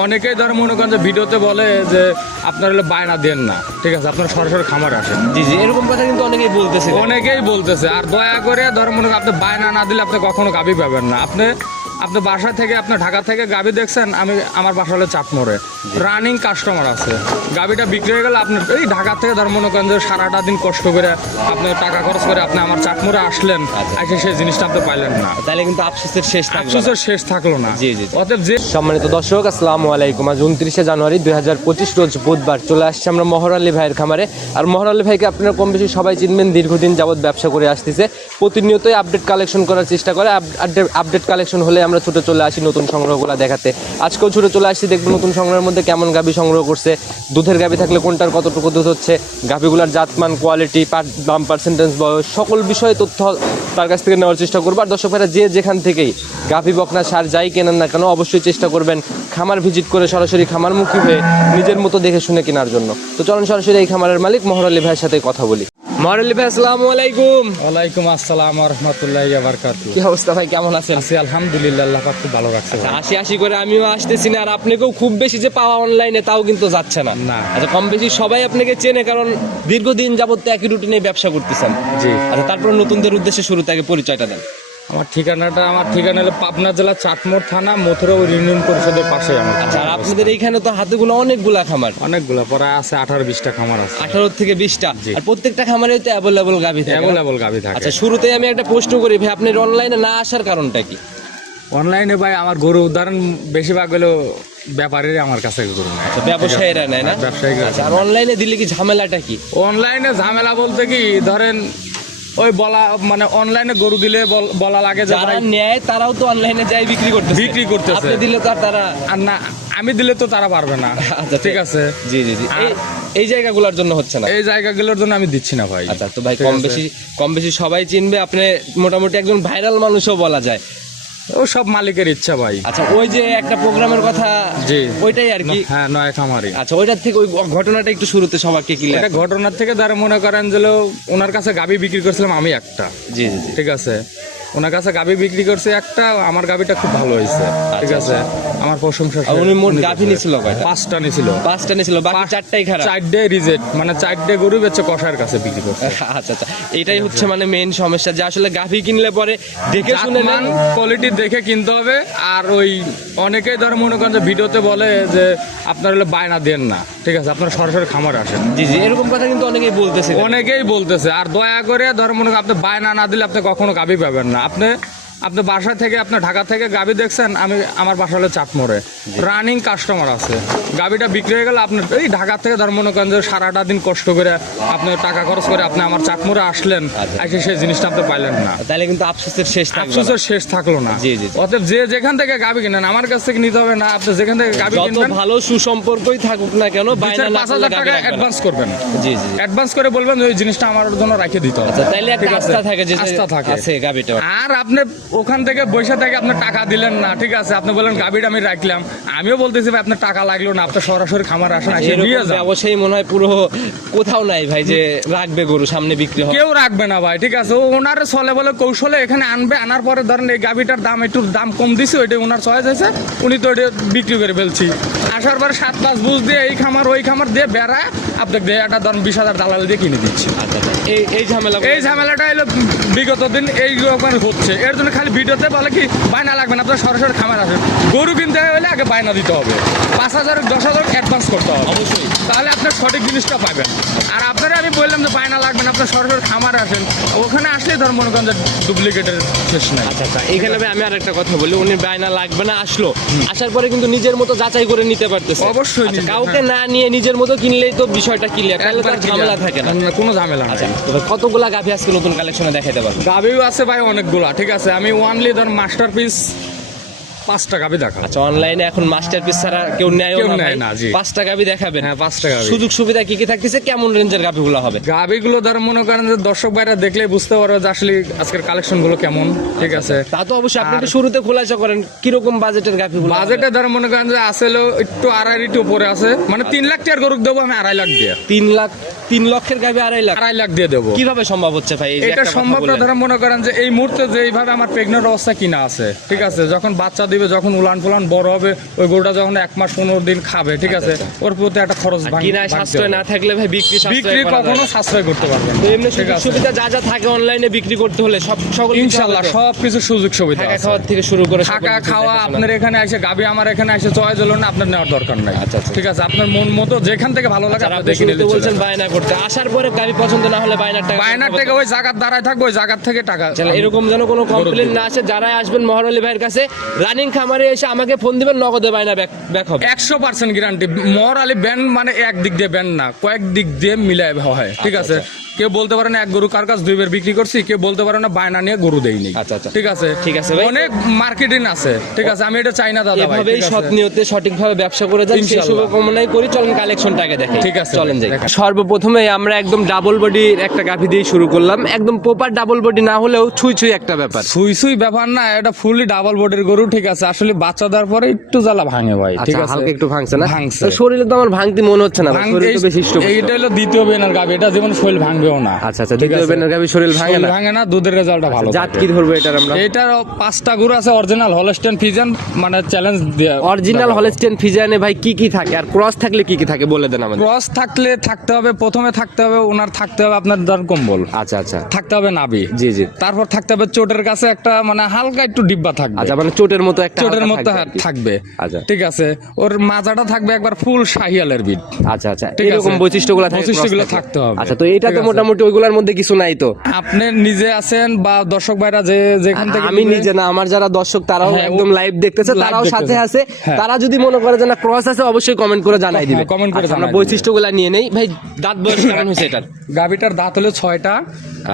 অনেকেই ধর মনে করেন যে ভিডিওতে বলে যে আপনার হলে বায়না দেন না। ঠিক আছে আপনার সরাসরি খামার আসেন। জি জি এরকম কথা কিন্তু অনেকেই বলতেছে। অনেকেই বলতেছে আর দয়া করে ধর মনে করেন আপনি বায়না না দিলে আপনি কখনো গাবি পাবেন না। আপনি আপনি বাসা থেকে আপনি ঢাকা থেকে গাবি দেখছেন আমি আমার বাসা হলে চাটমোড়ে রানিং কাস্টমার আছে। গাবিটা বিক্রি হয়ে গেলে আপনি এই ঢাকা থেকে ধর মনে করেন যে সারাটা দিন কষ্ট করে আপনি টাকা খরচ করে আপনি আমার চাটমোড়ে আসলেন এসে সেই জিনিসটা আপনি পাইলেন না। তাহলে কিন্তু আফসোসের শেষ। আফসোসের শেষ থাকল না। জি, জি। অতএব যে সম্মানিত দর্শক আসসালামু আলাইকুম। আজ উনত্রিশে জানুয়ারি দুই হাজার পঁচিশ রোজ বুধবার চলে আসছে আমরা মহর আলী ভাইয়ের খামারে। আর মহর আলী ভাইকে আপনারা কম বেশি সবাই চিনবেন দীর্ঘদিন যাবত ব্যবসা করে আসতেছে। প্রতিনিয়তই আপডেট কালেকশন করার চেষ্টা করে। আপডেট কালেকশন হলে আমরা ছুটে চলে আসি নতুন সংগ্রহগুলো দেখাতে। আজকেও ছুটে চলে আসছি, দেখব নতুন সংগ্রহের মধ্যে কেমন গাভি সংগ্রহ করছে। দুধের গাভি থাকলে কোনটার কতটুকু দুধ হচ্ছে, গাভিগুলোর জাতমান কোয়ালিটি দাম পার্সেন্টেজ বয়স, সকল বিষয়ে তথ্য তার কাছ থেকে নেওয়ার চেষ্টা করব। আর দর্শকেরা যে যেখান থেকেই গাভি, বকনা, সার যাই কেনেন না কেন, অবশ্যই চেষ্টা করবেন খামার ভিজিট করে সরাসরি খামারমুখী হয়ে নিজের মতো দেখে শুনে কেনার জন্য। তো চলুন সরাসরি এই খামারের মালিক মহর আলী ভাইয়ের সাথে কথা বলি। ভাই আসসালামু আলাইকুম। ওয়ালাইকুম আসসালাম রহমতুল্লাহ বারকাতু কি অবস্থা ভাই কেমন আছেন? আছি আলহামদুলিল্লাহ আল্লাহ পাক খুব ভালো রাখছে আশি আশি করে আমিও আসতেছি না আর আপনাকেও খুব বেশি যে পাওয়া অনলাইনে তাও কিন্তু যাচ্ছে না। না। আচ্ছা কম বেশি সবাই আপনাকে চেনে কারণ দীর্ঘদিন যাবত একই রুটিনে ব্যবসা করতেছেন। জি। আচ্ছা তারপর নতুনদের উদ্দেশ্যে শুরু থেকে পরিচয়টা দেন। আমার ঠিকানাটা আমার ঠিকানা হলো পাবনা জেলা চাটমোড় থানা মথুরা ইউনিয়ন পরিষদের পাশে আমার আচ্ছা আর আপনাদের এইখানে তো হাতেগুলো অনেকগুলা খামার। অনেকগুলো প্রায় আছে আঠারো বিশটা খামার আছে। আঠারো থেকে বিশটা। আর প্রত্যেকটা খামারে তো অ্যাভেলেবল গাভি থাকে অ্যাভেলেবল গাভি থাকে। আচ্ছা শুরুতে আমি একটা প্রশ্ন করি ভাই আপনার অনলাইনে না আসার কারণটা কি? অনলাইনে ভাই আমার গরু উদাহরণ বেশিরভাগ হলো ব্যাপারীরা আমার কাছে গরু নেয় তো ব্যবসায়ীরা নেয় না? ব্যবসায়ীরা আচ্ছা আর অনলাইনে দিলে কি ঝামেলাটা কি? অনলাইনে ঝামেলা বলতে কি ধরেন ওই বলা মানে অনলাইনে গরু দিলে বলা লাগে যারা নেয় তারাও তো অনলাইনে যায় বিক্রি করতেছে। বিক্রি করতে আপনি দিলে তো তারা আর না আমি দিলে তো তারা পারবে না। আচ্ছা, ঠিক আছে? জি জি জি। এই- এই জায়গাগুলোর জন্য হচ্ছে না? এই জায়গাগুলোর জন্য আমি দিচ্ছি না ভাই। আচ্ছা তো ভাই কম বেশি কম বেশি সবাই চিনবে আপনি মোটামুটি একজন ভাইরাল মানুষও বলা যায়। ও সব মালিকের ইচ্ছা ভাই। আচ্ছা ওই যে একটা প্রোগ্রামের কথা জি। ওইটাই আর কি? হ্যাঁ নয় খামারি। আচ্ছা ওইটার থেকে ওই ঘটনাটা একটু শুরুতে সবাইকে কি এটা ঘটনার থেকে তারা মনে করেন যে ওনার কাছে গাবি বিক্রি করছিলাম আমি একটা। জি জি জি। ঠিক আছে? ওনার কাছে গাবি বিক্রি করছে একটা আমার গাবিটা খুব ভালো হয়েছে। ঠিক আছে? আমার প্রশংসা আর উনি মোট গাভী নিছিল কয়টা পাঁচটা নিছিল। পাঁচটা নিছিল বাকি চারটাই খারাপ। চারটে রিজেক্ট মানে চারটে গরু বেচে কষার কাছে বিক্রি করছে। আচ্ছা আচ্ছা এটাই হচ্ছে মানে মেইন সমস্যা। যে আসলে গাভী কিনলে পরে দেখে শুনে নেন। কোয়ালিটি দেখে কিনতে হবে। আর ওই অনেকেই ধর মনে করেন যে ভিডিওতে বলে যে আপনার হলে বায়না দেন না। ঠিক আছে আপনার সরাসরি খামার আসেন। জি জি এরকম কথা কিন্তু অনেকেই বলতেছে। অনেকেই বলতেছে। আর দয়া করে ধর মনে করেন আপনি বায়না না দিলে আপনি কখনো গাবি পাবেন না। আপনি আপনি বাসা থেকে আপনি ঢাকা থেকে গাবি দেখছেন আমি আমার বাসা হলে চাটমোড়ে রানিং কাস্টমার আছে। গাবিটা বিক্রি হয়ে গেলে আপনি এই ঢাকা থেকে ধর মনে করেন যে সারাটা দিন কষ্ট করে আপনি টাকা খরচ করে আপনি আমার চাটমোড়ে আসলেন আচ্ছা। এসে সেই জিনিসটা আপনি পাইলেন না। তাহলে কিন্তু আফসোসের শেষ আফসোসের শেষ থাকল না। জি, জি। অতএব যে যেখান থেকে গাবি কিনেন আমার কাছ থেকে নিতে হবে না আপনি যেখান থেকে গাবি যত কিনবেন ভালো সুসম্পর্কই থাকুক না কেন পাঁচ হাজার টাকা অ্যাডভান্স করবেন। জি জি অ্যাডভান্স করে বলবেন ওই জিনিসটা আমার জন্য রেখে দিতে হবে। আচ্ছা তাইলে একটা আস্থা থাকে যে আস্থা থাকে। আছে গাবিটা আর আপনি ওখান থেকে বসে থেকে আপনি টাকা দিলেন না ঠিক আছে? আপনি বলেন গাবিটা আমি রাখলাম। আমিও বলতেছি ভাই আপনার টাকা লাগল না আপনার সরাসরি খামার আসেন এসে নিয়ে যান। ব্যবসায়ী মনে হয় পুরো কোথাও নাই ভাই যে রাখবে গরু সামনে বিক্রি হবে। কেউ রাখবে না ভাই ঠিক আছে? ও ওনার চলে বলে কৌশলে এখানে আনবে আনার পরে ধরেন এই গাবিটার দাম একটু দাম কম দিছে ওইটা ওনার চয়েস হয়েছে উনি তো ওইটা বিক্রি করে ফেলছি। আসার পরে সাত পাঁচ বুঝ দিয়ে এই খামার ওই খামার দিয়ে বেড়ায় আপনাকে একটা ধরেন বিশ হাজার দালাল দিয়ে কিনে দিচ্ছি। আচ্ছা আচ্ছা। এই এই ঝামেলা এই ঝামেলাটা এলো বিগত দিন এই রকম হচ্ছে। এর জন্য খালি ভিডিওতে বলে কি বায়না লাগবে না আপনার সরাসরি খামার আসবে। গরু কিনতে হলে আগে বায়না দিতে হবে। পাঁচ হাজার দশ হাজার অ্যাডভান্স করতে হবে। অবশ্যই। তাহলে আপনার সঠিক জিনিসটা পাবেন। আর আপনারা আমি বললাম যে বায়না লাগবে না আপনার সরাসরি খামার আসেন। ওখানে আসলেই ধর মনে করেন যে ডুপ্লিকেটের শেষ নাই। আচ্ছা আচ্ছা এখানে ভাই আমি আরেকটা কথা বলি উনি বায়না লাগবে না আসলো। আসার পরে কিন্তু নিজের মতো যাচাই করে নিতে পারতেছে। অবশ্যই আচ্ছা, কাউকে না নিয়ে নিজের মতো কিনলেই তো বিষয়টা ক্লিয়ার তাহলে তো আর একবার ঝামেলা থাকে না। কোনো ঝামেলা আচ্ছা নাই কতগুলা গাভি আজকে নতুন কালেকশনে দেখাইতে পারব? গাবিও আছে ভাই অনেকগুলা ঠিক আছে? আমি ওয়ানলি ধর মাস্টার পিস পাঁচটা গাবি আচ্ছা অনলাইনে এখন মাস্টারপিস ছাড়া কেউ নেয় কেউ নেয় না, জি। পাঁচটা দেখাবেন? হ্যাঁ পাঁচটা গাবি সুযোগ সুবিধা কি কি থাকতেছে? কেমন রেঞ্জের হবে? গাবিগুলো ধর মনে করেন যে দর্শক ভাইরা দেখলেই বুঝতে পারো যে আসলে আজকের কেমন ঠিক আছে। তা তো অবশ্যই। আপনি তো শুরুতে খোলাসা করেন কীরকম বাজেটের বাজেটে ধর মনে করেন যে আসলে একটু আড়াই একটু উপরে আছে। মানে তিন লাখ টাকার গরু দেবো আমি আড়াই লাখ দিয়ে। তিন লাখ তিন লক্ষের গাভি আড়াই লাখ? আড়াই লাখ দিয়ে দেবো। কীভাবে সম্ভব হচ্ছে ভাই? এটা সম্ভব না। ধরে মনে করেন যে এই মুহূর্তে যে এইভাবে আমার প্রেগনেন্ট অবস্থা কিনা আছে ঠিক আছে? যখন বাচ্চা দিবে যখন উলান ফুলান বড় হবে ওই গরুটা যখন এক মাস পনেরো দিন খাবে ঠিক আছে? ওর প্রতি একটা খরচ সাশ্রয় না থাকলে ভাই বিক্রি বিক্রি কখনো সাশ্রয় করতে পারবেন তো এমনি সুযোগ সুবিধা যা যা থাকে অনলাইনে বিক্রি করতে হলে সব সকল ইনশাল্লাহ সব কিছু সুযোগ সুবিধা থাকা আছে। খাওয়ার থেকে শুরু করে থাকা খাওয়া আপনার এখানে এসে গাবি আমার এখানে এসে চয়েস হলো না আপনার নেওয়ার দরকার নাই। আচ্ছা, আচ্ছা। ঠিক আছে আপনার মন মতো যেখান থেকে ভালো লাগে আপনি দেখে নিলে বলছেন বায়না করতে। আসার পরে গাড়ি পছন্দ না হলে বায়নার টাকা বায়নার থেকে ওই জায়গার দাঁড়ায় থাকবে ওই জায়গার থেকে টাকা এরকম যেন কোনো কমপ্লেন না আসে যারা আসবেন মহার আলী ভাইয়ের কাছে রানিং খামারে এসে আমাকে ফোন দিবেন নগদে বায়না ব্যাক ব্যাক হবে। একশো পার্সেন্ট গ্যারান্টি মর আলী ব্যান্ড মানে এক দিক দিয়ে ব্যান্ড না কয়েক দিক দিয়ে মিলাই হয় ঠিক আচ্ছা, আছে কেউ বলতে পারে না এক গরু কার কাছ দুইবার বিক্রি করছি কেউ বলতে পারে না বায়না নিয়ে গরু দেয়নি। আচ্ছা, আচ্ছা। ঠিক আছে? ঠিক আছে ভাই। অনেক মার্কেটিং আছে। ঠিক আছে আমি এটা চাই না দাদা ভাই এভাবেই সৎ নিয়তে সঠিকভাবে ব্যবসা করে যান সেই শুভকামনাই করি। চলেন কালেকশনটাকে দেখে। ঠিক আছে চলেন যাই। সর্বপ্রথমে আমরা একদম ডাবল বডির একটা গাভি দিয়ে শুরু করলাম। একদম প্রপার ডাবল বডি না হলেও ছুঁই ছুঁই একটা ব্যাপার। সুই সুই ব্যাপার না এটা ফুললি ডাবল বডির গরু ঠিক আছে? আসলে বাচ্চা দেওয়ার পরে একটু জ্বালা ভাঙে ভাই ঠিক আচ্ছা আছে? হালকা একটু ভাঙছে না। শরীরে তো আমার ভাঙতি মনে হচ্ছে না তো বেশি এইটা হলো দ্বিতীয় বেনার গাবি এটা যেমন শরীর ভাঙবেও না। আচ্ছা আচ্ছা দ্বিতীয় আছে? বেনের গাভি শরীর ভাঙে না? ভাঙে না দুধের রেজাল্টটা ভালো জাত কি ধরবো এটার আমরা? এইটার পাঁচটা গরু আছে অরিজিনাল হলস্টেন ফিজন মানে চ্যালেঞ্জ অরিজিনাল হলস্টেন ফিজানে ভাই কি কি থাকে? আর ক্রস থাকলে কি কি থাকে বলে দেন আমাদের। ক্রস থাকলে থাকতে হবে প্রথমে থাকতে হবে ওনার থাকতে হবে আপনার ধর কম্বল। আচ্ছা আচ্ছা। থাকতে হবে নাবি জি জি। তারপর থাকতে হবে চোটের কাছে একটা মানে হালকা একটু ডিব্বা থাকবে। আচ্ছা মানে চোটের মতো একটা চোটের মতো থাকবে আচ্ছা। ঠিক আছে। ওর মাজাটা থাকবে একবার ফুল শাহিয়ালের বিট আচ্ছা আচ্ছা। এরকম বৈশিষ্ট্যগুলো বৈশিষ্ট্যগুলো থাকতে হবে। আচ্ছা তো এটা তো। মোটামুটি ওইগুলোর মধ্যে কিছু নাই তো। আপনি নিজে আছেন বা দর্শক ভাইরা যে যেখান থেকে আমি নিজে না আমার যারা দর্শক তারাও হ্যাঁ, একদম লাইভ দেখতেছে তারাও সাথে আছে। হ্যাঁ। তারা যদি মনে করে যে না ক্রস আছে অবশ্যই কমেন্ট করে জানাই দিবে। হ্যাঁ, comment করে আচ্ছা, আমরা বৈশিষ্ট্যগুলো নিয়ে নেই। ভাই দাঁত বয়স কেমন হয়েছে এটার? গাবিটার দাঁত হলো ছয়টা।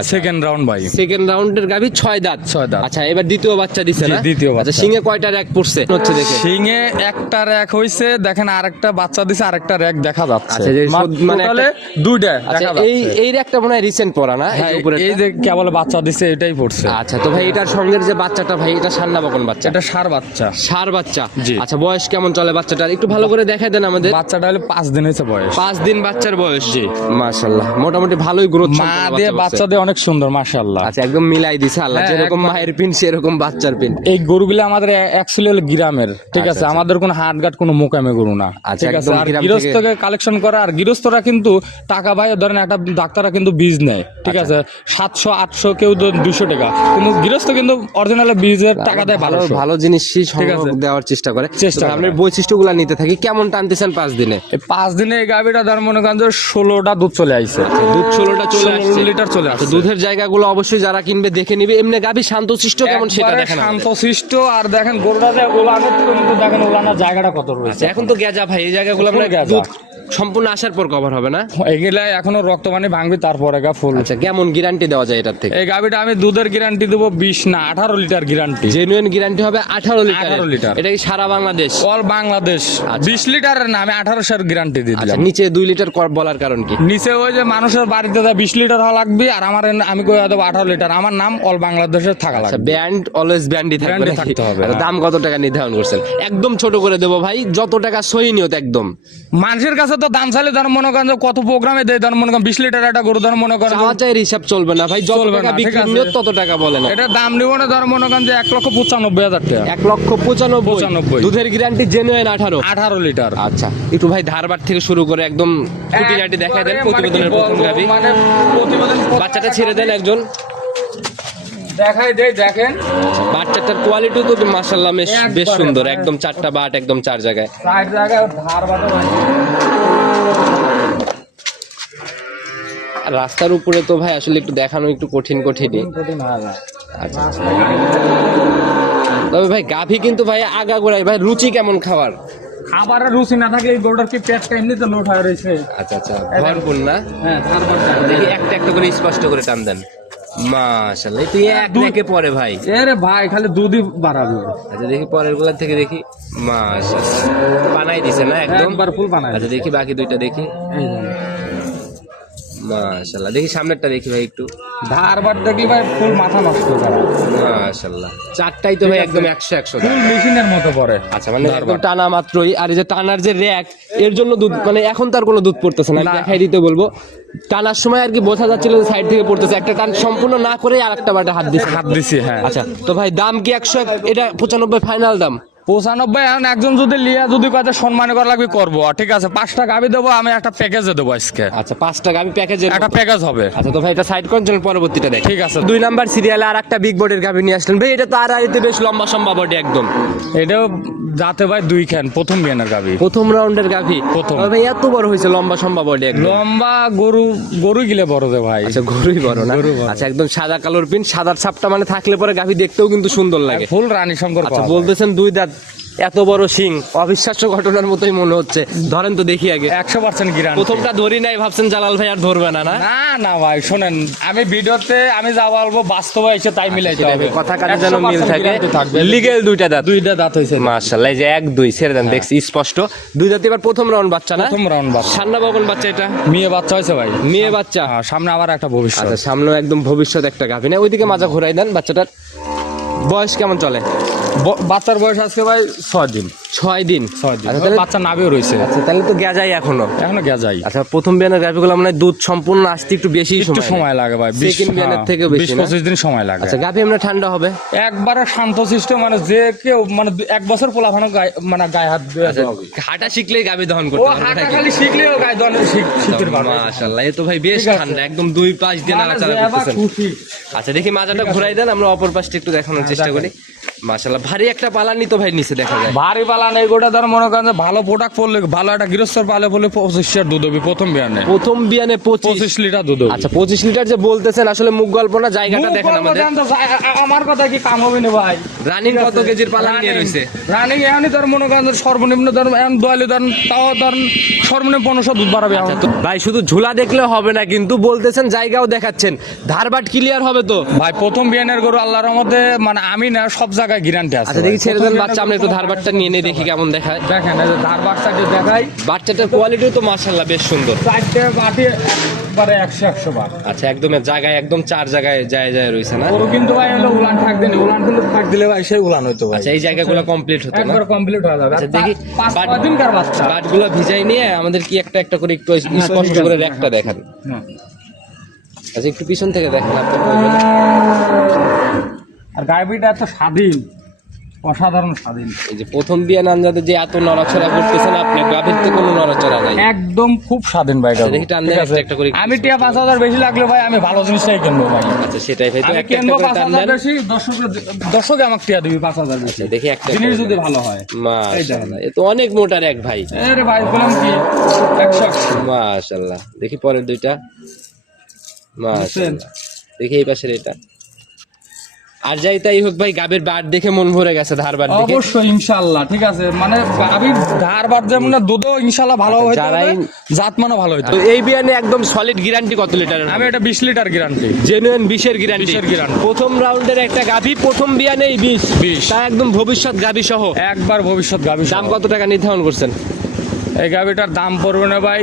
সেকেন্ড রাউন্ড ভাই। সেকেন্ড রাউন্ডের ছয় দাঁত। ছয় দাঁত। আচ্ছা এবার দ্বিতীয় বাচ্চা দিছে না? দ্বিতীয় আচ্ছা। সিংহে কয়টা র্যাক পড়ছে? হচ্ছে দেখে। সিংয়ে একটা র্যাক হইছে দেখেন আরেকটা বাচ্চা দিছে আরেকটা র্যাক দেখা যাচ্ছে। আচ্ছা, মানে দুইটা আচ্ছা দেখা এই যাচ্ছে এই র্যাকটা মনে হয় রিসেন্ট পড়া না? এই যে এই যে কেবল বাচ্চা দিছে এটাই পড়ছে। আচ্ছা তো ভাই এটার সঙ্গের যে বাচ্চাটা ভাই এটা সান্না বকন বাচ্চা? এটা সার বাচ্চা। সার বাচ্চা? আচ্ছা বয়স কেমন চলে বাচ্চাটার একটু ভালো করে দেখাই দেন আমাদের। বাচ্চাটা হলো পাঁচ দিন হয়েছে বয়স। পাঁচ দিন বাচ্চার বয়স? জি। মাশাল্লাহ মোটামুটি ভালোই গ্রোথ মা দিয়ে বাচ্চা দিয়ে অনেক সুন্দর মাশাল্লাহ আচ্ছা একদম মিলাই দিছে আল্লাহ হ্যাঁ, যেরকম মায়ের পিন সেরকম বাচ্চার পিন। এই গরুগুলো আমাদের অ্যাকচুয়ালি হলো গ্রামের ঠিক আচ্ছা, আছে? আচ্ছা। আমাদের কোনো হাট ঘাট কোনো মোকামে গরু না আচ্ছা, ঠিক আছে? আর গৃহস্থকে কালেকশন করা আর গৃহস্থরা কিন্তু টাকা ভাই ধরেন একটা ডাক্তাররা কিন্তু বীজ নেয় ঠিক আচ্ছা। আছে সাতশো আটশো কেউ দুশো টাকা কিন্তু গৃহস্থ কিন্তু অরিজিনাল বীজের টাকা দেয় ভালো ভালো। সংগ্রহ দেওয়ার চেষ্টা করে চেষ্টা তো করে। আপনার বৈশিষ্ট্যগুলো নিতে থাকি কেমন টানতেছেন পাঁচ দিনে পাঁচ দিনে এই গাভিটা ধর মনে করেন যে ষোলোটা দুধ চলে আইছে দুধ ষোলোটা চলে আসছে লিটার চলে আচ্ছা, আসছে দুধের জায়গাগুলো অবশ্যই যারা কিনবে দেখে নিবে এমনি গাভী শান্তশিষ্ট কেমন সেটা দেখেন আমাদের। শান্তশিষ্ট আর দেখেন গরুটা যে ওলানের দেখেন ওলানোর জায়গাটা কত রয়েছে আচ্ছা, এখন তো গেজা ভাই এই জায়গাগুলো আমরা গেজা। দুধ সম্পূর্ণ আসার পর কভার হবে না? এগুলা এখনও রক্তপানি ভাঙবি তারপরে গা ফুল আচ্ছা কেমন গ্যারান্টি দেওয়া যায় এটার থেকে? এই গাভিটা আমি দুধের গ্যারান্টি দেবো বিশ না আঠারো লিটার গ্যারান্টি জেনুইন গ্যারান্টি হবে আঠারো লিটার 18 লিটার। এটা কি সারা বাংলাদেশ? অল বাংলাদেশ। বিশ লিটার না আমি আঠারোশোর গ্যারান্টি দিয়ে আচ্ছা দিলাম। নিচে দুই লিটার কর- বলার কারণ কি? নিচে ওই যে মানুষের বাড়িতে যা বিশ লিটার হওয়া লাগবে আর আমার আমি কই দেবো আঠারো লিটার। আমার নাম অল বাংলাদেশের থাকা আচ্ছা লাগবে। ব্যান্ড অলওয়েজ ব্যান্ডই থাকবে থাকতে হবে, আর হ্যাঁ। দাম কত টাকা নির্ধারণ করছেন? একদম ছোট করে দেবো ভাই যত টাকা সহি নিয়ত একদম। মানুষের কাছে তো দাম চাইলে ধর মনে করেন কত প্রোগ্রামে দেয় ধর মনে করেন বিশ লিটার একটা গরু ধর মনে করেন চাওয়া হিসাব চলবে না ভাই চলবে না, বিক্রি তত টাকা বলে না। এটা দাম নিব না ধর মনে করেন যে এক লক্ষ পঁচানব্বই হাজার টাকা। এক লক্ষ পঁচানব্বই। পঁচানব্বই। দুধের গ্যারান্টি জেনুইন আঠারো। আঠারো লিটার। আচ্ছা একটু ভাই ধারবার থেকে শুরু করে একদম খুঁটিনাটি দেখা দেন প্রতিবেদনের মানে প্রথম বলব, গাভি। মানে বাচ্চাটা ছেড়ে দেন একজন। দেখাই দেই দেখেন। বাচ্চাটার কোয়ালিটি তো মাসাল্লাহ বেশ বেশ সুন্দর মানে- একদম চারটা বাট একদম চার জায়গায়। চার জায়গায় ধার বাটো রাস্তার উপরে তো ভাই আসলে একটু দেখানো একটু কঠিন কঠিনই। আচ্ছা। তবে ভাই গাভী কিন্তু ভাই আগা গোড়াই ভাই রুচি কেমন খাওয়ার? খাবারের রুচি না থাকলে এই গরুটার কি পেটটা এমনিতে লোট হয়ে রয়েছে? আচ্ছা আচ্ছা। ভরপুর না? হ্যাঁ দেখি একটা একটা করে স্পষ্ট করে টান দেন। মাশাল্লাহ তুই এক দুধ- পরে ভাই। এরে ভাই খালি দুধই বাড়াবে। আচ্ছা দেখি পরেরগুলা থেকে দেখি। মাশাল্লাহ বানাই দিছে না একদম? একবার ফুল বানায় আচ্ছা দেখি বাকি দুইটা দেখি। মাশাল্লাহ দেখি সামনেরটা দেখি ভাই একটু। দেখলি ভাই? ফুল মাথা নষ্ট করে মাশাল্লাহ চারটাই তো ভাই একদম একশো একশো ফুল মেশিনের মতো পরে আচ্ছা মানে একদম টানা মাত্রই। আর এই যে টানার যে র্যাক এর জন্য দুধ মানে এখন তার কোনো দুধ পড়তেছে না। দেখাই দিতে বলব। টানার সময় আর কি বোঝা যাচ্ছিল যে সাইড থেকে পড়তেছে। একটা টান সম্পূর্ণ না করে আর একটা বাটে হাত দিচ্ছে হাত দিছি হ্যাঁ। আচ্ছা তো ভাই দাম কি একশো এটা পঁচানব্বই ফাইনাল দাম? পঁচানব্বই এখন একজন যদি লিয়া যদি কথা সম্মান করা লাগবে করব। ঠিক আছে পাঁচটা গাবি দেবো আমি একটা প্যাকেজে দেবো আজকে। আচ্ছা পাঁচটা গাভি প্যাকেজের একটা প্যাকেজ হবে। আচ্ছা তো ভাই এটা সাইড করেন চলুন পরবর্তীটা দেখ। ঠিক আছে। দুই নাম্বার সিরিয়ালে আর একটা বিগ বডির গাভি নিয়ে আসলেন। ভাই এটা তো আর আড়িতে বেশ লম্বা সম্ভব বডি একদম। এটাও যাতে ভাই দুই খান প্রথম বিয়ানের গাবি। প্রথম রাউন্ডের গাভি প্রথম। ভাই এত বড় হয়েছে লম্বা সম্ভব বডি একদম। লম্বা গরু গরু গিলে বড় দে ভাই। আচ্ছা গরুই বড় না। আচ্ছা একদম সাদা কালোর পিন সাদার ছাপটা মানে থাকলে পরে গাভি দেখতেও কিন্তু সুন্দর লাগে। ফুল রানী শঙ্কর আচ্ছা বলতেছেন দুই দাঁত এত বড় সিং অবিশ্বাস্য ঘটনার মতোই মনে হচ্ছে। ধরেন তো দেখি আগে। একশো পার্সেন্ট গিরান প্রথমটা ধরি নাই ভাবছেন জালাল ভাই আর ধরবে না না? না না ভাই শোনেন আমি ভিডিওতে আমি যা বলব বাস্তবে এসে তাই মিলাইতে হবে। কথা কাজে যেন মিল থাকে। লিগেল দুইটা দাঁত। দুইটা দাঁত হয়েছে। মাশাআল্লাহ এই যে এক দুই ছেড়ে দেন দেখছি স্পষ্ট। দুই দাঁত এবার প্রথম রাউন্ড বাচ্চা না? প্রথম রাউন্ড বাচ্চা। সান্না বগন বাচ্চা এটা? মেয়ে বাচ্চা হয়েছে ভাই। মেয়ে বাচ্চা? হ্যাঁ, সামনে আবার একটা ভবিষ্যৎ। আচ্ছা সামনে একদম ভবিষ্যৎ একটা গাভী। না ওইদিকে মাজা ঘুরাই দেন বাচ্চাটার। বয়স কেমন চলে? বাচ্চার বয়স আজকে ভাই ছয় দিন। ছয় দিন? ছয় দিন। আচ্ছা বাচ্চা নাভিও রয়েছে। আচ্ছা তাহলে তো গেজাই এখনও? এখনও গেজাই আচ্ছা প্রথম বিয়ানের গাভীগুলো মানে দুধ সম্পূর্ণ আসতে একটু বেশি একটু সময় লাগে। ভাই সেকেন্ড বিয়ানের হ্যাঁ, থেকেও বেশি? পঁচিশ দিন সময় লাগে। আচ্ছা গাভী এমনি ঠান্ডা হবে? একবারে শান্ত সিস্টেম মানে যে কেউ মানে এক বছর পোলাফানো গায়ে মানে গায়ে হাত দেওয়া হবে। হাঁটা শিখলেই গাভী দহন করতে পারবে হাঁটা খালি শিখলেও গায়ে শিখ- শিখতে পারবে। মাশাআল্লাহ এ তো ভাই বেশ ঠান্ডা একদম দুই পাশ দিয়ে মানে নাড়াচাড়া করতেছেন। আচ্ছা দেখি মাজাটা ঘুরাই দেন আমরা অপর পাশটা একটু দেখানোর চেষ্টা করি। মাশাআল্লাহ ভারী একটা পালানি তো ভাই নিচে দেখা যায়। ভারী পালা নেই গোটা ধর মনে করেন ভালো প্রোডাক্ট পড়লে ভালো একটা গৃহস্থর পালে পড়লে পঁচিশ লিটার দুধ হবে প্রথম বিয়ানে। প্রথম বিয়ানে পঁচিশ লিটার দুধ আচ্ছা পঁচিশ লিটার যে বলতেছেন আসলে মুখ গল্প না জায়গাটা দেখেন আমাদের। আমার কথা কি কাম হবে না ভাই? রানিং কত কেজির পালান নিয়ে রয়েছে? রানিং এখনই ধর মনে করেন সর্বনিম্ন ধর দোয়ালি ধর তাও ধর সর্বনিম্ন পনেরোশো দুধ বাড়াবে এখন ভাই শুধু ঝুলা দেখলে হবে না কিন্তু বলতেছেন জায়গাও দেখাচ্ছেন। ধারবাট ক্লিয়ার হবে তো? ভাই প্রথম বিয়ানের গরু আল্লাহর মধ্যে মানে আমি না সব জায়গায় গ্যারান্টি আছে আচ্ছা দেখি। ছেড়ে দেন বাচ্চা আমরা একটু ধারবাটটা নিয়ে নিয়ে দেখি কেমন দেখায়। দেখেন এই যে ধার বাচ্চাকে দেখাই বাচ্চাটার কোয়ালিটিও তো মাশাআল্লাহ বেশ সুন্দর। চারটে বাটি একবারে একশো একশো বার। আচ্ছা একদম জায়গায় একদম চার জায়গায় যায় যায় রয়েছে না? গরু কিন্তু ভাই হলো উলান থাক দেন উলান কিন্তু থাক দিলে ভাই সেই উলান হইতো ভাই। আচ্ছা এই জায়গাগুলো কমপ্লিট হতো না? একবার কমপ্লিট হয়ে যাবে। আচ্ছা দেখি পাঁচ ছয় দিনকার বাচ্চা। বাটগুলো ভিজাই নিয়ে আমাদের কি একটা একটা করে একটু স্পষ্ট করে আছে। র্যাকটা দেখান আচ্ছা একটু পিছন থেকে দেখেন আপনার। আর গাইবিটা এত স্বাধীন অসাধারণ স্বাধীন। এই যে প্রথম বিয়ান আনজাদে যে এত নড়াচড়া করতেছেন আপনি গাভীর তো কোনো নড়াচড়া নাই। একদম খুব স্বাধীন ভাই ঠিক আছে? একটা করে। আমি টিয়া পাঁচ হাজার বেশি লাগল ভাই আমি ভালো জিনিসটাই কিনবো ভাই। আচ্ছা সেটাই ভাই আমি কিনবো পাঁচ হাজার বেশি দর্শক দর্শকে আমাকে টিয়া দিবি পাঁচ হাজার বেশি। আচ্ছা, দেখি একটা জিনিস যদি ভালো হয়। মাশাআল্লাহ এ তো অনেক মোটার এক ভাই। আরে ভাই বললাম কি? একশো। মাশাআল্লাহ দেখি পরের দুইটা। মাশাআল্লাহ দেখি এই পাশের এটা। আর যাই তাই হোক ভাই গাবের বার দেখে মন ভরে গেছে ধারবার দেখে। অবশ্যই ইনশাল্লাহ ঠিক আছে। মানে গাভীর ধার বার যেমন না দুধও ইনশাল্লাহ ভালো হইতে আচ্ছা, যারাই- জাত মানও ভালো হইতে তো হবে। এই বিয়ানে একদম সলিড গ্যারান্টি কত লিটার আমি এটা বিশ লিটার গ্যারান্টি জেনুইন বিশের গ্যারান্টি 20 এর guarantee। প্রথম রাউন্ডের একটা গাভি প্রথম বিয়ানেই বিশ। 20 তা একদম ভবিষ্যৎ গাভি সহ একবার ভবিষ্যৎ গাভী দাম কত টাকা নির্ধারণ করছেন? এই গাভীটার দাম পড়বে না ভাই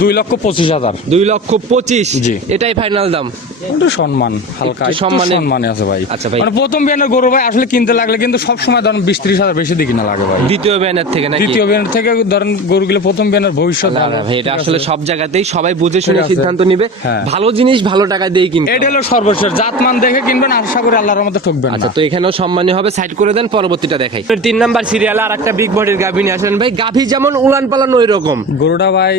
দুই লক্ষ পঁচিশ হাজার। দুই লক্ষ পঁচিশ? জি। এটাই ফাইনাল দাম? একটু সম্মান হালকা সম্মানে- সম্মানে আছে ভাই। আচ্ছা ভাই। মানে প্রথম বিয়ানের গরু ভাই আসলে কিনতে লাগলে কিন্তু সব সময় ধরেন বিশ ত্রিশ হাজার বেশি দিকে না লাগে ভাই। দ্বিতীয় বিয়ানের থেকে নাকি? দ্বিতীয় বিয়ানের থেকে ধরেন গরুগুলো প্রথম বিয়ানের ভবিষ্যৎ না না ভাই এটা আসলে সব জায়গাতেই সবাই বুঝে শুনে সিদ্ধান্ত নিবে। হ্যাঁ। ভালো জিনিস ভালো টাকা দিয়ে কিনবে এটা হলো সর্বশেষ। জাতমান দেখে কিনবেন আশা করি আল্লাহর মধ্যে ঠকবেন আচ্ছা তো এখানেও সম্মানী হবে। সাইড করে দেন পরবর্তীটা দেখাই। তিন নাম্বার সিরিয়াল আর একটা বিগ বডির গাভী নিয়ে আসেন ভাই। গাভী যেমন উলান পালান ওই রকম গরুটা ভাই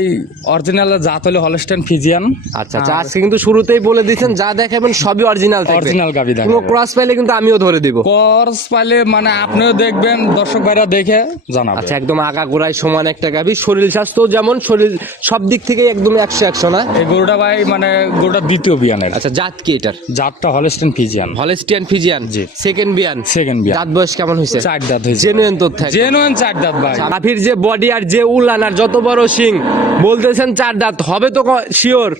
অরিজিনাল জাত হলো হলস্টেন ফিজিয়ান আচ্ছা আচ্ছা আজকে কিন্তু শুরুতেই বলে দিচ্ছেন যা দেখাবেন সবই অরিজিনাল অরিজিনাল কোনো দেখাবো। ক্রস পাইলে কিন্তু আমিও ধরে দিব। করস পাইলে মানে আপনিও দেখবেন দর্শক ভাইরা দেখে জানাবে। আচ্ছা একদম আগা গোড়ায় সমান একটা গাভী শরীর স্বাস্থ্য যেমন শরীর সব দিক থেকে একদম একশো একশো না? এই গরুটা ভাই মানে গরুটা দ্বিতীয় বিয়ানের। আচ্ছা জাত কি এটার? জাতটা হলস্টেন ফিজিয়ান হলেস্টিয়ান ফিজিয়ান জি। সেকেন্ড বিয়ান। সেকেন্ড বিয়ান। দাঁত বয়স কেমন হয়েছে? চার দাঁত হয়েছে। জেনুইন তথ্য। জেনুইন চার দাঁত ভাই। গাভীর যে বডি আর যে উলান আর যত বড় সিং বলতেছেন চার দাঁত হবে তো শিওর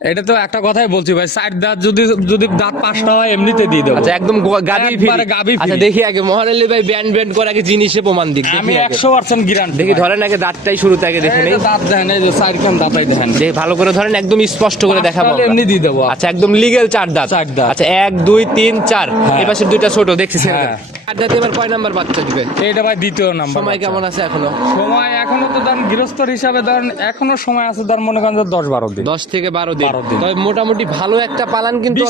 এটা তো একটা কথাই বলছি ভাই চার দাঁত যদি যদি দাঁত পাঁচটা হয় এমনিতে দিয়ে দেবো। আচ্ছা একদম গো- গাভী একবারে free। আচ্ছা দেখি আগে মহান আলী ভাই ব্যান্ড ব্যান্ড করে আগে জিনিসে প্রমাণ দিক আমি। একশো পার্সেন্ট গিরান দেখি ধরেন আগে দাঁতটাই শুরুতে আগে দেখে নেই। দাঁত দেখেন এই যে চার খান দাঁতাই দেখেন। দেখি ভালো করে ধরেন একদম স্পষ্ট করে দেখাবো এমনি দিয়ে দেবো। আচ্ছা একদম লিগেল চার দাঁত। চার দাঁত। আচ্ছা এক দুই তিন চার। হ্যাঁ। এই পাশে দুইটা ছোট দেখছি হ্যাঁ। আড্ডাতে এবার কয় নাম্বার বাচ্চা দিবে? এইটা ভাই দ্বিতীয় নাম্বার সময় কেমন আছে এখনও? সময় এখনও তো ধরেন গৃহস্থর হিসাবে ধরেন এখনও সময় আছে ধরেন মনে করেন দশ বারো দিন। দশ থেকে বারো দিন। তবে মোটামুটি ভালো একটা পালান কিন্তু।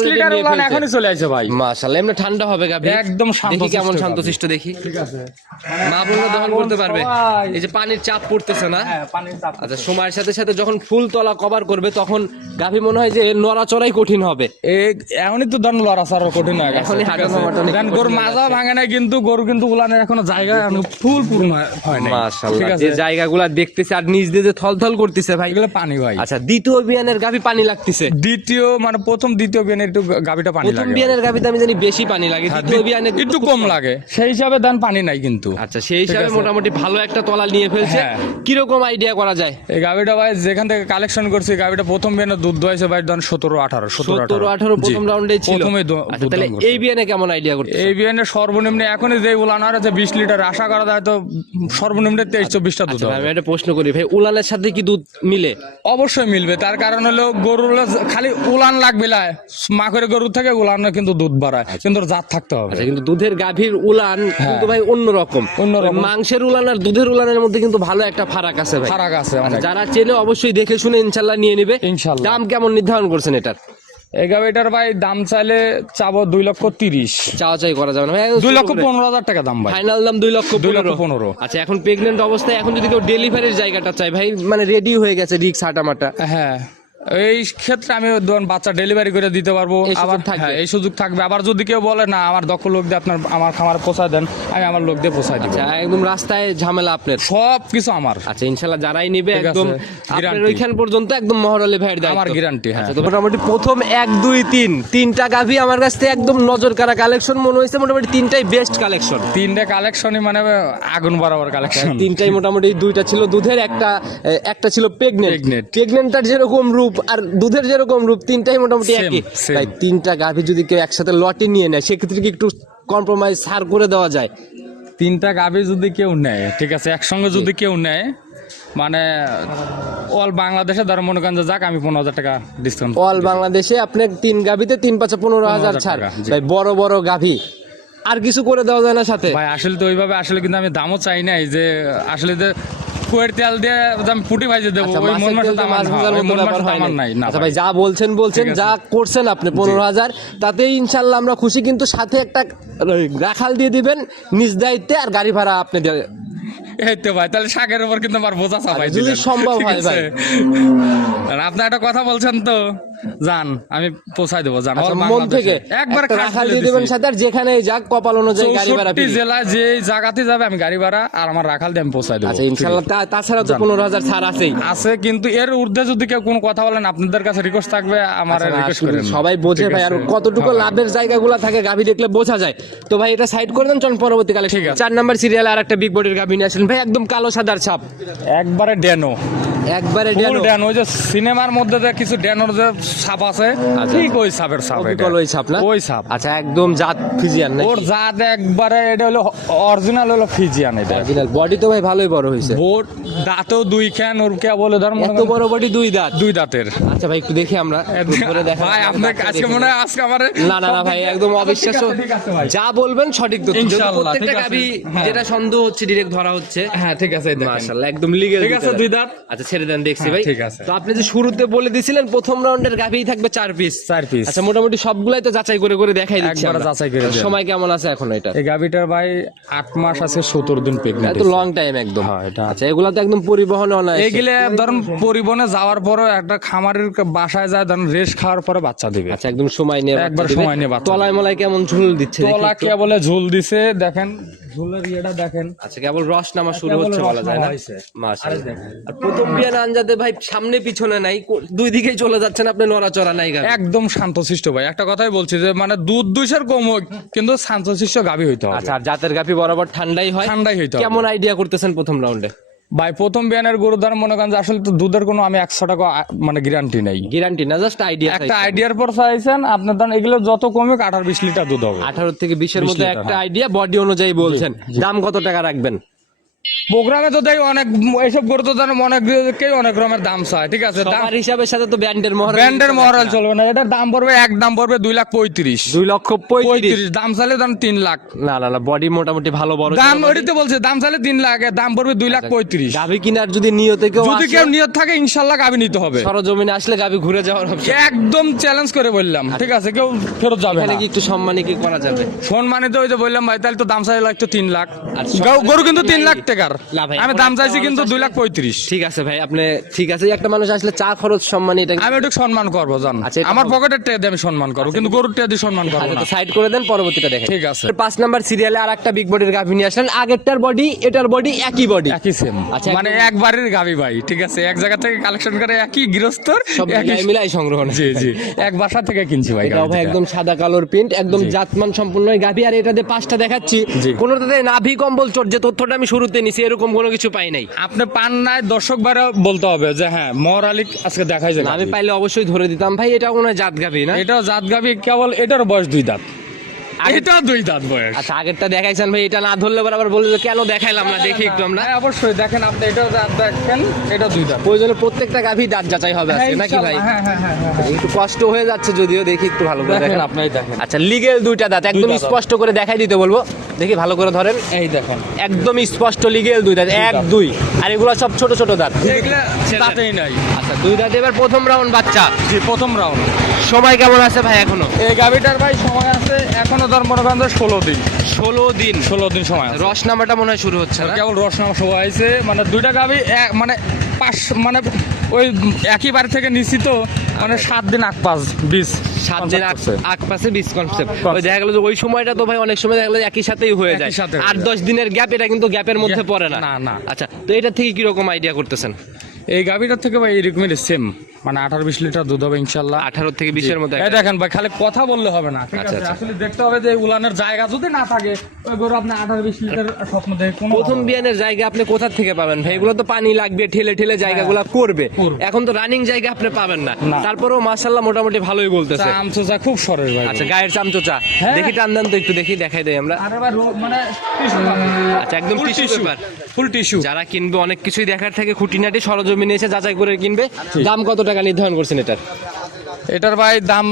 এখনই চলে আসে ভাই। মাশাআল্লাহ এমনি ঠান্ডা হবে গাভী একদম শান্ত দেখি কেমন শান্তশিষ্ট দেখি। ঠিক আছে। মা দহন করতে পারবে। এই যে পানির চাপ পড়তেছে না? হ্যাঁ পানির চাপ আচ্ছা সময়ের সাথে সাথে যখন ফুল তলা কভার করবে তখন গাভী মনে হয় যে নড়াচড়াই কঠিন হবে। এই এখনই তো ধরেন লড়াচড়া কঠিন হয়ে গেছে এখনই গরুর মাজা ভাঙে না কিন্তু গরু কিন্তু উলানের এখনও জায়গায় ফুল পূর্ণ হয় নাই। মাশাআল্লাহ। যে জায়গাগুলো দেখতেছে আর নিজ দিয়ে যে থলথল করতেছে ভাই। এগুলো পানি ভাই। আচ্ছা দ্বিতীয় বিয়ানের গাভী পানি লাগতেছে? দ্বিতীয় মানে প্রথম দ্বিতীয় বিয়ানে একটু গাবিটা পানি প্রথম লাগে বিয়ানের গাভীতে আমি জানি বেশি পানি লাগে হ্যাঁ, দ্বিতীয় বিয়ানে একটু কম লাগে। সেই হিসাবে দেন পানি নাই কিন্তু। আচ্ছা সেই হিসাবে মোটামুটি ভালো একটা তলা নিয়ে ফেলছে। হ্যাঁ। কীরকম আইডিয়া করা যায়? এই গাবিটা ভাই যেখান থেকে কালেকশন করছি গাবিটা প্রথম বিয়ানে দুধ দোয়াইছে ভাই ধরেন সতেরো আঠারো সত্তর আঠারো। প্রথম রাউন্ডে ছিল। প্রথমে আচ্ছা, তাহলে এই বিয়ানে কেমন আইডিয়া করতে এই বিয়ানে সর্বনিম্ন এখনই যে উলানার আছে বিশ লিটার আশা করা যায় তো সর্বনিম্ন তেইশ চব্বিশটা দুধ আচ্ছা, আমি একটা প্রশ্ন করি ভাই উলানের সাথে কি দুধ মিলে? অবশ্যই মিলবে তার কারণ হলো গরুর খালি উলান লাগবে না মাখের থেকে উলান কিন্তু দুধ বাড়ায় কিন্তু জাত থাকতে হবে। আচ্ছা কিন্তু দুধের গাভীর উলান কিন্তু ভাই অন্যরকম। অন্যরকম। মাংসের উলান আর দুধের উলানের মধ্যে কিন্তু ভালো একটা ফারাক আছে ভাই। ফারাক আছে আচ্ছা, যারা চেনে অবশ্যই দেখে শুনে ইনশাল্লাহ নিয়ে নিবে। ইনশাল্লাহ। দাম কেমন নির্ধারণ করছেন এটার? এই গাবিটার ভাই দাম চাইলে চাবো দুই লক্ষ তিরিশ। চাওয়া চাই করা যাবে না। ভাই দুই লক্ষ পনেরো হাজার টাকা দাম ভাই। ফাইনাল দাম দুই লক্ষ দুই লক্ষ পনেরো। পনেরো। আচ্ছা এখন প্রেগনেন্ট অবস্থায় এখন যদি কেউ ডেলিভারির জায়গাটা চাই ভাই মানে রেডি হয়ে গেছে রিক্স হাটামাটা। হ্যাঁ। এই ক্ষেত্রে আমি ধরুন বাচ্চা ডেলিভারি করে দিতে পারব আবার হ্যাঁ এই সুযোগ থাকবে। আবার যদি কেউ বলে না আমার দক্ষ লোক দিয়ে আপনার আমার খামার পোষায় দেন আমি আমার লোক দিয়ে পোষায় আচ্ছা একদম রাস্তায় ঝামেলা আপনার? সব কিছু আমার। আচ্ছা ইনশাল্লাহ যারাই নিবে একদম আপনার ওইখান পর্যন্ত একদম মহরলে ভাইয়ের দায়িত্ব। আমার গ্যারান্টি হ্যাঁ। আচ্ছা, মোটামুটি প্রথম এক দুই তিন তিনটা গাভি আমার কাছ থেকে একদম নজর কারা কালেকশন মনে হয়েছে মোটামুটি তিনটাই বেস্ট কালেকশন তিনটে কালেকশনই মানে আগুন বরাবর কালেকশন তিনটাই মোটামুটি দুইটা ছিল দুধের একটা একটা ছিল প্রেগনেন্ট। প্রেগনেন্টটার যেরকম রূপ আর দুধের যেরকম রূপ তিনটাই মোটামুটি একই। তাই তিনটা গাভি যদি কেউ একসাথে লটে নিয়ে নেয় সেক্ষেত্রে কি একটু কম্প্রোমাইজ সার করে দেওয়া যায়? তিনটা গাভি যদি কেউ নেয় ঠিক আছে একসঙ্গে যদি কেউ নেয় মানে অল বাংলাদেশে ধর মনে করেন যাক আমি পনেরো হাজার টাকা ডিসকাউন্ট অল বাংলাদেশে আপনি তিন গাভীতে তিন পাঁচে পনেরো হাজার 15,000 ছাড়। ভাই বড় বড় গাভী। আর কিছু করে দেওয়া যায় না সাথে? ভাই আসলে তো ওইভাবে আসলে কিন্তু আমি দামও চাই নাই যে আসলে যে কুয়ের তেল দিয়ে আমি পুটি দেবো আচ্ছা, ওই মন ওই মন আমার নাই। না আচ্ছা ভাই। যা বলছেন বলছেন যা করছেন আপনি পনেরো হাজার তাতে ইনশাল্লাহ আমরা খুশি কিন্তু সাথে একটা রাখাল দিয়ে দিবেন নিজ দায়িত্বে আর গাড়ি ভাড়া আপনি এই তো ভাই তাহলে শাকের উপর কিন্তু আমার বোঝা চাপাই যদি সম্ভব হয়? ভাই। আপনি একটা কথা বলছেন তো জান আমি পৌঁছাই দেবো জান আচ্ছা, মন থেকে একবার দিবেন সাথে আর যেখানে যাক কপাল অনুযায়ী গাড়ি ভাড়া। জেলায় যে জায়গাতে যাবে আমি গাড়ি ভাড়া আর আমার রাখাল দিয়ে আমি পৌঁছাই দেবো। আচ্ছা তাছাড়া তো পনেরো হাজার ছাড় আছেই। আছে কিন্তু এর ঊর্ধ্বে যদি কেউ কোনো কথা বলেন আপনাদের কাছে রিকোয়েস্ট থাকবে আমার আচ্ছা, রিকোয়েস্ট করেন সবাই বোঝে ভাই আর কতটুকু হ্যাঁ। লাভের জায়গাগুলো থাকে গাভি দেখলে বোঝা যায়। তো ভাই এটা সাইড করে দেন চল পরবর্তী কালে ঠিক আছে। চার নাম্বার সিরিয়ালে আর একটা বিগ বডির গাভি নিয়ে আসলেন ভাই একদম কালো সাদার ছাপ। একবারে ডেনো একবারে ডেনো ড্যান। ওই যে সিনেমার মধ্যে যে কিছু ড্যানোর যে ছাপ আছে আচ্ছা। ঠিক ওই ছাপের ছাপ। অবিকল ওই ছাপ না? ওই ছাপ। আচ্ছা একদম জাত ফিজিয়ান না ওর জাত একবারে এটা হলো অরিজিনাল হলো ফিজিয়ান এটা। বডি তো ভাই ভালোই বড় ওর দাঁতেও দুই খান ওর কে বলে ধর মনে এত বড় বডি দুই দাঁত। দুই দাঁতের। আচ্ছা ভাই একটু দেখি আমরা। ধরে দেখা ভাই আপনার আজকে মনে হয় আজকে আমার না না না ভাই একদম অবিশ্বাস্য। যা বলবেন সঠিক তথ্য। ইনশাআল্লাহ, প্রত্যেকটা হ্যাঁ। যেটা সন্দেহ হচ্ছে ডিরেক্ট ধরা হচ্ছে। হ্যাঁ ঠিক আছে মাশাআল্লাহ একদম লিগেল ঠিক আছে দুই দাঁত। আচ্ছা ছেড়ে দেন দেখছি হ্যাঁ, ভাই। ঠিক আছে। তো আপনি যে শুরুতে বলে দিছিলেন প্রথম রাউন্ডের গাভিই থাকবে চার পিস চার পিস আচ্ছা মোটামুটি সবগুলাই তো যাচাই করে করে দেখাই দিচ্ছি একবারে। যাচাই করে সময় কেমন আছে এখন এটা? এই গাভিটার ভাই আট মাস আছে দিন প্রেগনেন্ট এত লং টাইম একদম। হ্যাঁ, এটা- আচ্ছা এগুলা তো একদম পরিবহনে ধরুন পরিবহনে যাওয়ার পরে একটা খামারের বাসায় যায় ধরুন রেস্ট খাওয়ার পরে বাচ্চা দিবে। আচ্ছা একদম সময় নিয়ে একবার সময় নিয়ে বাচ্চা তলায় মলায় কেমন ঝুল দিচ্ছে তলা। কে বলে ঝুল দিছে দেখেন ঝুলের ইয়েটা দেখেন। আচ্ছা কেবল রস নামা শুরু হচ্ছে বলা যায় না? মাশাআল্লাহ আর প্রথম বিয়ান আনজাতে ভাই সামনে পিছনে নাই দুই দিকেই চলে যাচ্ছেন আপনি নড়াচড়া নাই একদম শান্তশিষ্ট ভাই। একটা কথাই বলছি যে মানে দুধ দুইশের কম হোক কিন্তু শান্তশিষ্ট গাভী হইতে হবে। আচ্ছা আর জাতের গাভি বরাবর ঠান্ডাই হয়। ঠান্ডাই হইতে হবে। কেমন আইডিয়া করতেছেন প্রথম রাউন্ডে ভাই প্রথম বিয়ানের গরু ধর মনে করেন আসলে তো দুধের কোনো আমি একশো টাকা মানে গ্যারান্টি নাই। গ্যারান্টি না জাস্ট আইডিয়া একটা আইডিয়ার পর চাইছেন আপনার ধরেন এগুলো যত কমে আঠারো বিশ লিটার দুধ হবে। আঠারো থেকে বিশের মধ্যে একটা আইডিয়া বডি অনুযায়ী বলছেন। দাম কত টাকা রাখবেন? প্রোগ্রামে তো দেয় অনেক এইসব গরু তো জানো অনেক রকমের দাম চায় ঠিক আছে? দাম হিসাবের সাথে তো ব্যান্ডের মহর ব্র্যান্ডের মহরাল চলবে না এটার দাম পড়বে এক দাম পড়বে দুই লাখ পঁয়ত্রিশ। দুই লক্ষ পঁয়ত্রিশ। দাম চাইলে দাম তিন লাখ। না না না বডি মোটামুটি ভালো বড় দাম ওইটাই তো বলছে দাম চাইলে তিন লাখ দাম পড়বে দুই লাখ পঁয়ত্রিশ। গাভি কিনার যদি নিয়তে কেউ যদি কেউ নিয়ত থাকে ইনশাল্লাহ গাবি নিতে হবে। সরজমিনে আসলে গাভি ঘুরে যাওয়ার একদম চ্যালেঞ্জ করে বললাম ঠিক আছে কেউ ফেরত যাবে এখানে কি একটু সম্মানী কি করা যাবে? সম্মানে তো ওই যে বললাম ভাই তাহলে তো দাম চাইলে লাগতো তিন লাখ। আচ্ছা, গরু কিন্তু তিন লাখ টাকার। আমি দাম চাইছি কিন্তু দুই লাখ পঁয়ত্রিশ। ঠিক আছে ভাই আপনি ঠিক আছে একটা মানুষ আসলে চা খরচ সম্মানী এটা আমি একটু সম্মান করব জান। আচ্ছা, আমার পকেটের দিয়ে আমি সম্মান করব কিন্তু গরুর দিয়ে সম্মান করব না। সাইড করে দেন পরবর্তীটা দেখেন। ঠিক আছে। পাঁচ নাম্বার সিরিয়ালে আর একটা বিগ বডির গাভি নিয়ে আসলেন। আগেরটার বডি এটার বডি একই বডি একই সেম আচ্ছা, মানে একবারের গাবি ভাই ঠিক আছে? এক জায়গা থেকে কালেকশন করে একই গৃহস্থর সব একই মিলাই সংগ্রহ জি জি। এক বাসা থেকে কিনছি ভাই এটাও ভাই একদম সাদা কালোর প্রিন্ট একদম জাতমান সম্পূর্ণ গাভি। আর এটাতে পাঁচটা দেখাচ্ছি। কোনোটাতে নাভি কম্বল চোট যে তথ্যটা আমি শুরুতে নিছি এরকম কোনো কিছু পাই নাই। আপনি পান নাই দর্শক বারে বলতে হবে যে হ্যাঁ মর আলী আজকে দেখাই যায় আমি পাইলে অবশ্যই ধরে দিতাম। ভাই এটা কোনো জাত গাভি না? এটাও জাত গাবি কেবল এটার বয়স দুই দাঁত। এটাও দুই দাঁত বয়স। আচ্ছা আগেরটা দেখাইছেন ভাই এটা না ধরলে আবার বলে যে কেন দেখাইলাম না দেখি একটু আমরা। হ্যাঁ, অবশ্যই দেখেন আপনি এটাও দাঁত দেখেন এটা দুই দাঁত। প্রয়োজনে প্রত্যেকটা গাভি দাঁত যাচাই হবে আজকে নাকি ভাই? হ্যাঁ হ্যাঁ হ্যাঁ হ্যাঁ একটু কষ্ট হয়ে যাচ্ছে যদিও দেখি একটু ভালো করে দেখেন দেখেন। আপনি দেখেন। আচ্ছা লিগেল দুইটা দাঁত একদম স্পষ্ট করে দেখাই দিতে বলব। দেখি ভালো করে ধরেন। এই দেখেন। একদম স্পষ্ট লিগেল দুই দাঁত এক দুই। আর এগুলো সব ছোট ছোট দাঁত। দাঁতেই নাই। আচ্ছা দুই দাঁত এবার প্রথম রাউন্ড বাচ্চা। জি প্রথম রাউন্ড সময় কেমন আছে ভাই এখনও? এই গাভিটার ভাই সময় আছে এখনও ধর মনে করেন ষোলো দিন। ষোলো দিন? ষোলো দিন সময় আছে। রস নাম্বারটা মনে হয় শুরু হচ্ছে না? কেবল রস নাম সময় আছে। মানে দুইটা গাভি এক- মানে পাঁচ মানে ওই একই বাড়ি থেকে নিছি তো মানে সাত দিন আট পাঁচ বিশ সাত দিন আগ। আগ পাশে বিশ কনসেপ্ট ওই দেখা গেলো যে ওই সময়টা তো ভাই অনেক সময় দেখা গেলো একই সাথেই হয়ে একই যায়। সাথে হয়ে আট যায়। দশ দিনের গ্যাপ এটা কিন্তু গ্যাপের মধ্যে Gap- পড়ে না। না, না। আচ্ছা তো এটা থেকে কীরকম আইডিয়া করতেছেন? এই গাভিটার থেকে ভাই এরকমই সেম মানে আঠারো বিশ লিটার দুধ হবে ইনশাল্লাহ। আঠারো থেকে বিশের মধ্যে এই দেখেন ভাই খালি কথা বললে হবে না ঠিক আচ্ছা, আছে? আচ্ছা। আসলে দেখতে হবে যে উলানের জায়গা যদি না থাকে ওই গরু আপনি আঠারো বিশ লিটার স্বপ্ন দেখে কোনো প্রথম বিয়ানের জায়গা আপনি কোথা থেকে পাবেন ভাই? এগুলো তো পানি লাগবে ঠেলে ঠেলে জায়গাগুলো করবে। এখন তো রানিং জায়গা আপনি পাবেন না। তারপরেও মাশাল্লাহ মোটামুটি ভালোই বলতেছে। চাম চোচা খুব সরের ভাই। আচ্ছা গায়ের চামচোচা। হ্যাঁ। দেখি টান দেন তো একটু দেখি দেখাই দেয় আমরা। মানে আচ্ছা একদম ফুল টিস্যু ফুল টিস্যু যারা কিনবে অনেক কিছুই দেখার থাকে খুঁটিনাটি সরজমিনে এসে যাচাই করে কিনবে। দাম কত টাকা নির্ধারণ করছেন এটার? এটার ভাই দাম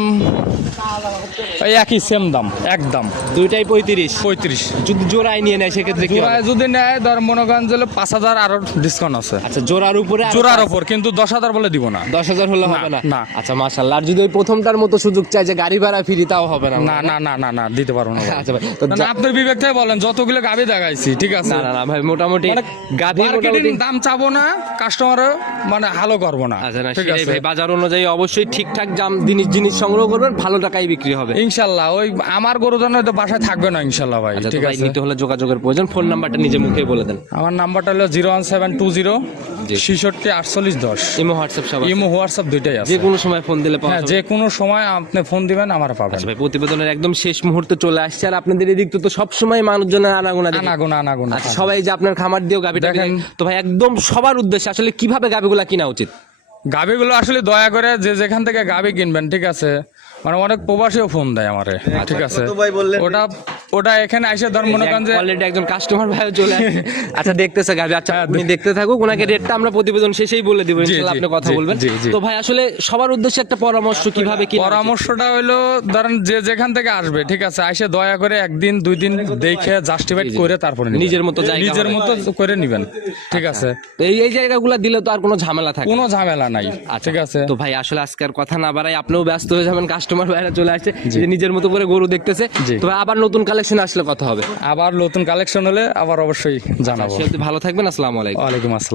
ওই একই সেম দাম একদম। দুইটাই পঁয়ত্রিশ। পঁয়ত্রিশ। যদি জোড়ায় নিয়ে নেয় সেক্ষেত্রে কি জোড়ায় যদি নেয় ধর মনে করেন যে পাঁচ হাজার আরও ডিসকাউন্ট আছে। আচ্ছা জোড়ার উপরে জোড়ার ওপর কিন্তু দশ হাজার বলে দিব না। দশ হাজার হলে হবে না? না। আচ্ছা মাশাল্লাহ আর যদি ওই প্রথমটার মতো সুযোগ চাই যে গাড়ি ভাড়া ফ্রি তাও হবে না। না না না না না দিতে পারব না। আচ্ছা ভাই, তো না, যা- আপনার বিবেক থেকে বলেন যতগুলো গাবি দেখাইছি ঠিক আছে? না না ভাই মোটামুটি মানে গাভী মোটামুটি দাম চাবো না কাস্টমারও মানে হালো করব না। আচ্ছা না ঠিক আছে? ভাই বাজার অনুযায়ী অবশ্যই ঠিকঠাক দাম জিনিস জিনিস সংগ্রহ করবেন ভালো টাকায় বিক্রি হবে। ইনশাল্লাহ ওই আমার গরু জন্য তো বাসায় থাকবে না ইনশাল্লাহ ভাই আচ্ছা ঠিক আছে। নিতে হলে যোগাযোগের প্রয়োজন ফোন নাম্বারটা নিজে মুখেই বলে দেন। আমার নাম্বারটা হলো zero one seven two zero. ছেষট্টি আটচল্লিশ দশ। ইমো হোয়াটসঅ্যাপ সব ইমো হোয়াটসঅ্যাপ দুইটাই আছে। যে কোনো সময় ফোন দিলে পাওয়া হ্যাঁ যে কোনো সময় আপনি ফোন দিবেন আমার পাবেন। আচ্ছা ভাই প্রতিবেদনের একদম শেষ মুহূর্তে চলে আসছে। আর আপনাদের এদিক তো সব সময় মানুষজনের আনাগোনা। আনাগুনা আনাগুনা আচ্ছা সবাই যে আপনার খামার দিয়েও গাভিটা। তো ভাই একদম সবার উদ্দেশ্যে আসলে কীভাবে গাভিগুলা কিনা উচিত? গাবিগুলো আসলে দয়া করে যে যেখান থেকে গাবি কিনবেন ঠিক আছে মানে অনেক প্রবাসীও ফোন দেয় আমারে। ঠিক আছে? ওটা ওটা এখানে এসে ধর মনে করেন যে অলরেডি একজন কাস্টমার ভাই চলে আচ্ছা দেখতেছে গাভি আচ্ছা হ্যাঁ, আপনি দেখতে থাকুক ওনাকে রেটটা আমরা প্রতিবেদন শেষেই বলে দিব ইনশাআল্লাহ আপনি কথা বলবেন। তো ভাই আসলে সবার উদ্দেশ্যে একটা পরামর্শ কীভাবে কি পরামর্শটা হইল ধরেন যে যেখান থেকে আসবে ঠিক আছে এসে দয়া করে একদিন দুই দিন দেখে জাস্টিফাইড করে তারপরে নিজের মতো জায়গা নিজের মতো করে নিবেন ঠিক আছে। তো এই এই জায়গাগুলো দিলে তো আর কোনো ঝামেলা থাকে কোনো ঝামেলা নাই ঠিক আছে। তো ভাই আসলে আজকে আর কথা না বাড়াই আপনিও ব্যস্ত হয়ে যাবেন কাস্টমার ভাইরা চলে আসছে। নিজের মতো করে গরু দেখতেছে। তো আবার নতুন কালেকশন আসলে কথা হবে। আবার নতুন কালেকশন হলে আবার অবশ্যই জানাব। ভালো থাকবেন আসসালামু আলাইকুম। ওয়ালাইকুম আসসালাম।